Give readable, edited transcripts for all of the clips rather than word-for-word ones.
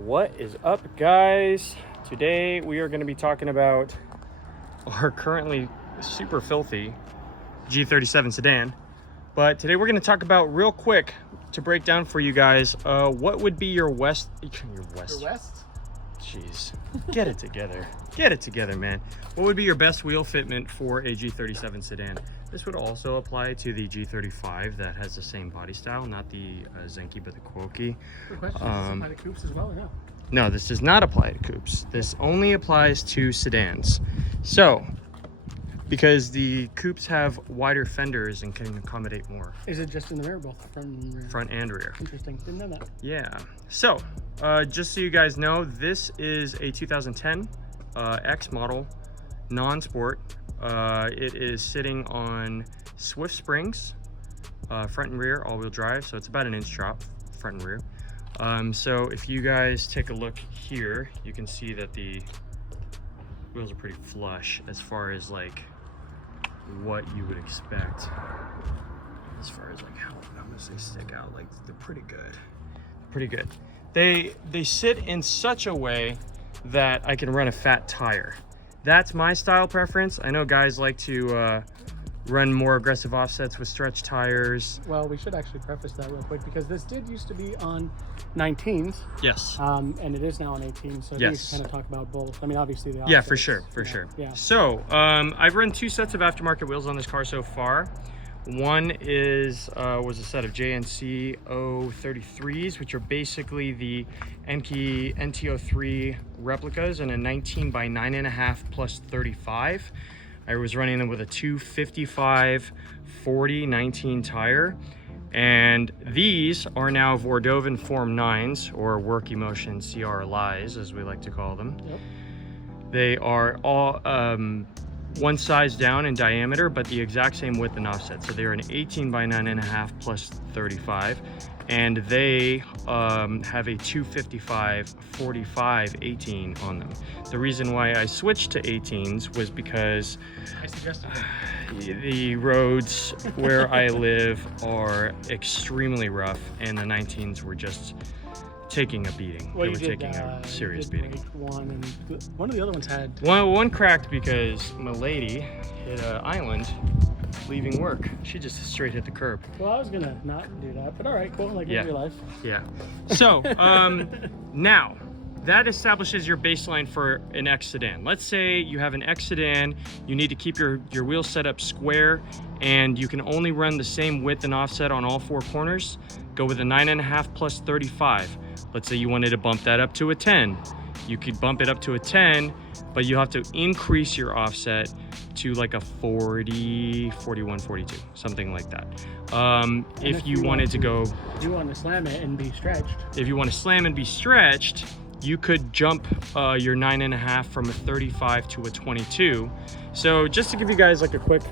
What is up, guys? Today we are going to be talking about our currently super filthy G37 Sedan, but today we're going to talk about real quick to break down for you guys what would be your west. Jeez, get it together, man. What would be your best wheel fitment for a G37 Sedan? This would also apply to the G35 that has the same body style, not the Zenki, but the Q40. Good question. Does this apply to coupes as well or no? No, this does not apply to coupes. This only applies to sedans. So, because the coupes have wider fenders and can accommodate more. Is it just in the rear, both front and rear? Front and rear. Interesting. Didn't know that. Yeah. So, just so you guys know, this is a 2010 X model, non-sport. It is sitting on Swift springs, front and rear, all-wheel drive. So it's about an inch drop, front and rear. So if you guys take a look here, you can see that the wheels are pretty flush as far as like what you would expect. As far as like how much they stick out, like they're pretty good. They sit in such a way that I can run a fat tire. That's my style preference. I know guys like to run more aggressive offsets with stretch tires. Well, we should actually preface that real quick because this did used to be on 19s. Yes. And it is now on 18s. So yes. We should kind of talk about both. I mean, obviously the offsets. Yeah, for sure. Yeah. So I've run two sets of aftermarket wheels on this car so far. One was a set of JNC 033s, which are basically the Enkei NT03 replicas in a 19 by 9.5 plus 35. I was running them with a 255 40 19 tire, and these are now Vordovan Form 9s, or Work Emotion CR Lies, as we like to call them. Yep. They are all one size down in diameter, but the exact same width and offset. So they're an 18 by 9.5 plus 35, and they have a 255 45 18 on them. The reason why I switched to 18s was because I suggested the roads where I live are extremely rough, and the 19s were just taking a beating. Well, they were taking a serious beating. One, and one of the other ones had... One cracked because my lady hit an island leaving work. She just straight hit the curb. Well, I was going to not do that, but all right, cool. Like, yeah. Your life. Yeah. So, now, that establishes your baseline for an X sedan. Let's say you have an X sedan, you need to keep your wheels set up square, and you can only run the same width and offset on all four corners. Go with a 9.5 plus 35. Let's say you wanted to bump that up to a 10. You could bump it up to a 10, but you have to increase your offset to like a 40, 41, 42, something like that. If you wanted to go... You want to slam it and be stretched. If you want to slam and be stretched, you could jump your 9.5 from a 35 to a 22. So just to give you guys like a quick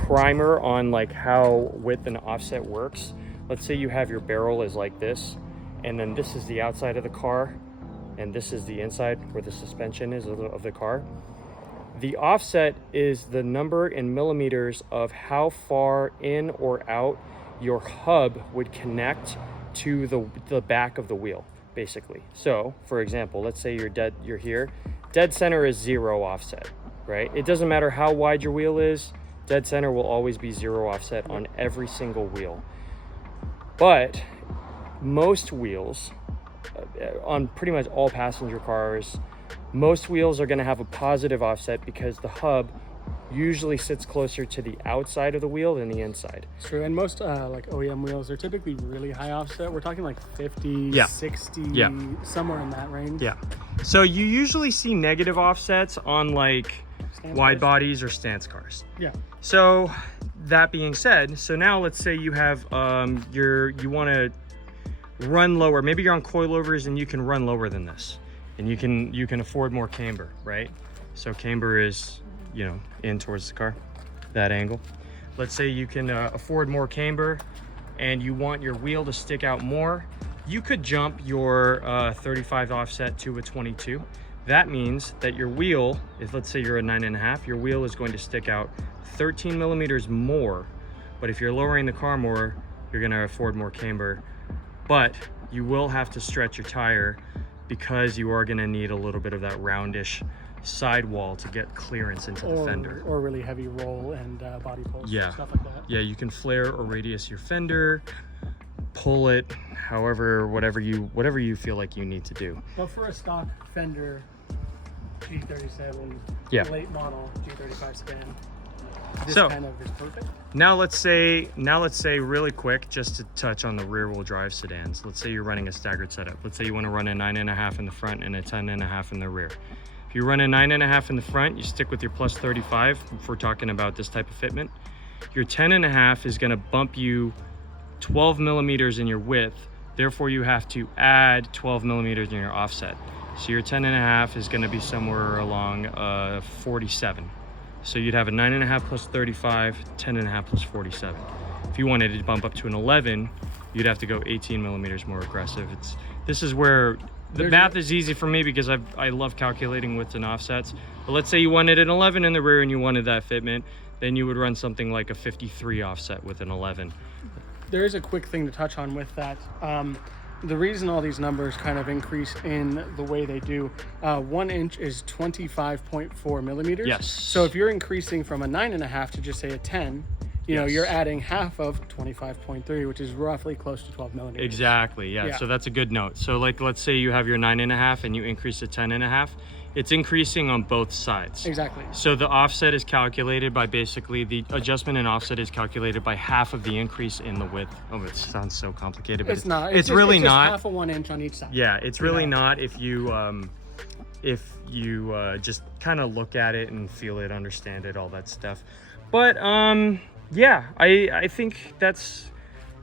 primer on like how width and offset works, let's say you have your barrel is like this, and then this is the outside of the car, and this is the inside where the suspension is of the car. The offset is the number in millimeters of how far in or out your hub would connect to the back of the wheel, basically. So, for example, let's say you're here. Dead center is 0 offset, right? It doesn't matter how wide your wheel is, dead center will always be 0 offset on every single wheel. But most wheels, on pretty much all passenger cars, most wheels are going to have a positive offset because the hub usually sits closer to the outside of the wheel than the inside. It's true, and most like OEM wheels are typically really high offset. We're talking like 50, yeah. 60, yeah. somewhere in that range. Yeah. So you usually see negative offsets on like wide bodies or stance cars. Yeah. So that being said, so now let's say you have you want to run lower. Maybe you're on coilovers and you can run lower than this, and you can afford more camber, right? So camber is, you know, in towards the car, that angle. Let's say you can afford more camber and you want your wheel to stick out more. You could jump your 35 offset to a 22. That means that your wheel, if let's say you're a 9.5, your wheel is going to stick out 13 millimeters more. But if you're lowering the car more, you're gonna afford more camber. But you will have to stretch your tire because you are going to need a little bit of that roundish sidewall to get clearance into the fender. Or really heavy roll and body pulls, Yeah. stuff like that. Yeah, you can flare or radius your fender, pull it, however, whatever you feel like you need to do. But for a stock Fender G37 late model G35 Sedan, this kind of is perfect. Now let's say really quick, just to touch on the rear wheel drive sedans. Let's say you're running a staggered setup. Let's say you want to run a 9.5 in the front and a 10.5 in the rear. If you run a 9.5 in the front, you stick with your plus 35 if we're talking about this type of fitment. Your 10.5 is going to bump you 12 millimeters in your width. Therefore, you have to add 12 millimeters in your offset. So your 10.5 is going to be somewhere along 47. So you'd have a 9.5 plus 35, 10.5 plus 47. If you wanted to bump up to an 11, you'd have to go 18 millimeters more aggressive. This is where the math is easy for me because I love calculating widths and offsets. But let's say you wanted an 11 in the rear and you wanted that fitment, then you would run something like a 53 offset with an 11. There is a quick thing to touch on with that. The reason all these numbers kind of increase in the way they do, 1 inch is 25.4 millimeters. Yes. So if you're increasing from a 9.5 to just say a 10, you know, you're adding half of 25.3, which is roughly close to 12 millimeters. Exactly, yeah. So that's a good note. So like, let's say you have your 9.5 and you increase to 10.5. It's increasing on both sides. Exactly. So the offset is calculated by basically the adjustment in offset is calculated by half of the increase in the width. Oh, it sounds so complicated, but it's not. It's really just not. Half of 1 inch on each side. Yeah, it's really not if you just kind of look at it and feel it, understand it, all that stuff. But yeah, I think that's.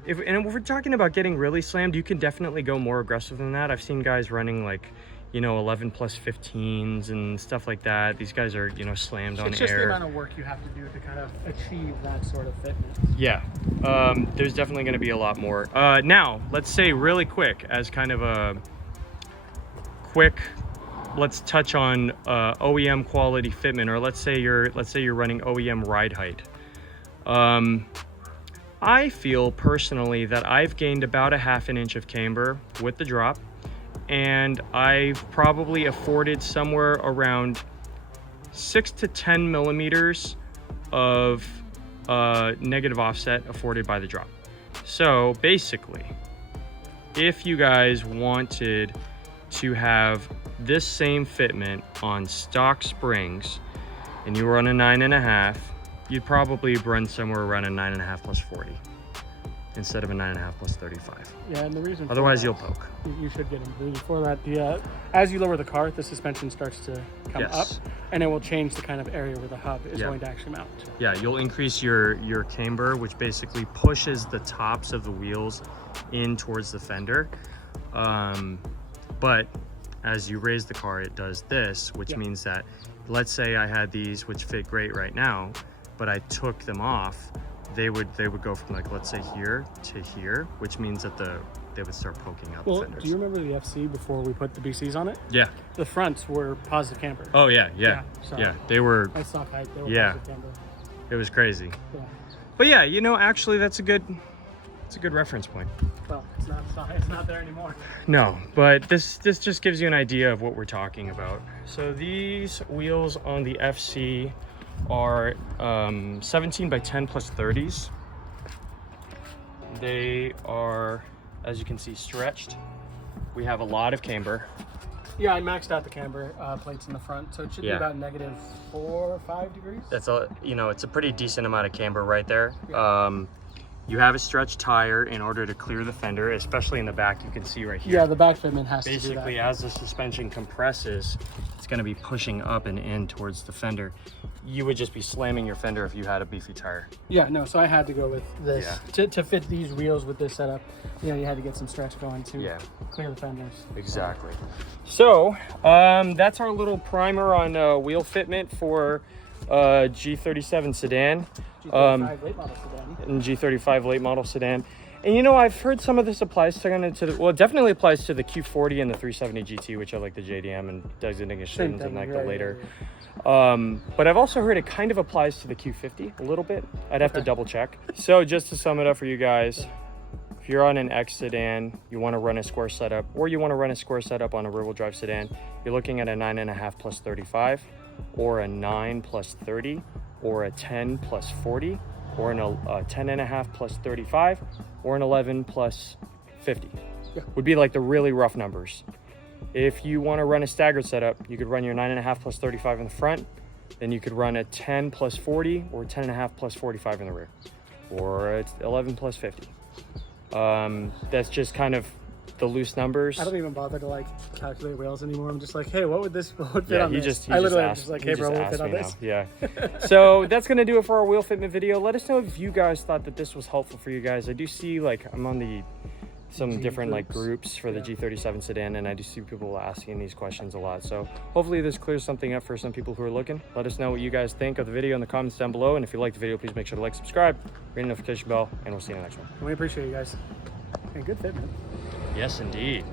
If we're talking about getting really slammed, you can definitely go more aggressive than that. I've seen guys running like, 11 plus 15s and stuff like that. These guys are, slammed on air. It's just the amount of work you have to do to kind of achieve that sort of fitness. Yeah, there's definitely going to be a lot more. Now, let's say really quick, as kind of a let's touch on OEM quality fitment, or let's say you're running OEM ride height. I feel personally that I've gained about a half an inch of camber with the drop, and I've probably afforded somewhere around 6 to 10 millimeters of negative offset afforded by the drop. So basically, if you guys wanted to have this same fitment on stock springs and you were on a 9.5, you'd probably run somewhere around a 9.5 plus 40 instead of a 9.5 plus 35. Yeah, and the reason otherwise you'll poke. You should get in for that. As you lower the car, the suspension starts to come up, and it will change the kind of area where the hub is going to actually mount. Yeah, you'll increase your camber, which basically pushes the tops of the wheels in towards the fender. But as you raise the car, it does this, which means that, let's say I had these which fit great right now, but I took them off, they would go from, like, let's say here to here, which means that they would start poking out the fenders. Do you remember the FC before we put the BCs on it? Yeah. The fronts were positive camber. Oh yeah. They were. At stock height, they were positive camber. It was crazy. Yeah. But yeah, actually that's a good reference point. Well, it's not there anymore. No, but this just gives you an idea of what we're talking about. So these wheels on the FC are 17 by 10 plus 30s. They are, as you can see, stretched. We have a lot of camber. Yeah, I maxed out the camber plates in the front, so it should be about -4 or 5 degrees. That's it's a pretty decent amount of camber right there. Yeah. You have a stretched tire in order to clear the fender, especially in the back. You can see right here. Yeah, the back fitment has to do that. Basically, as the suspension compresses, it's going to be pushing up and in towards the fender. You would just be slamming your fender if you had a beefy tire. Yeah, no, so I had to go with this. To fit these wheels with this setup, you had to get some stretch going to clear the fenders. Exactly. So that's our little primer on wheel fitment for G37 Sedan. G35 late model sedan. And G35 late model sedan. And I've heard some of this applies to it definitely applies to the Q40 and the 370 GT, which are like the JDM and designations and like the later. But I've also heard it kind of applies to the Q50 a little bit. I'd have to double check. So just to sum it up for you guys, if you're on an X sedan, you want to run a square setup, or you want to run a square setup on a rear-wheel drive sedan, you're looking at a 9.5 plus 35, or a 9 plus 30, or a 10 plus 40, or a 10.5 plus 35, or an 11 plus 50. Yeah. Would be like the really rough numbers. If you want to run a staggered setup, you could run your 9.5 plus 35 in the front, then you could run a 10 plus 40, or 10.5 plus 45 in the rear, or a 11 plus 50. That's just kind of the loose numbers. I don't even bother to like calculate wheels anymore. I'm just like, hey, what would fit Yeah, on this? he I literally am asked, just like, he hey, bro, just what would fit on asked this? me now. Yeah. So that's gonna do it for our wheel fitment video. Let us know if you guys thought that this was helpful for you guys. I do see, like, I'm on some different like groups for the G37 sedan, and I do see people asking these questions a lot. So hopefully this clears something up for some people who are looking. Let us know what you guys think of the video in the comments down below, and if you like the video, please make sure to like, subscribe, ring the notification bell, and we'll see you in the next one. We appreciate you guys. And good fitment. Yes, indeed.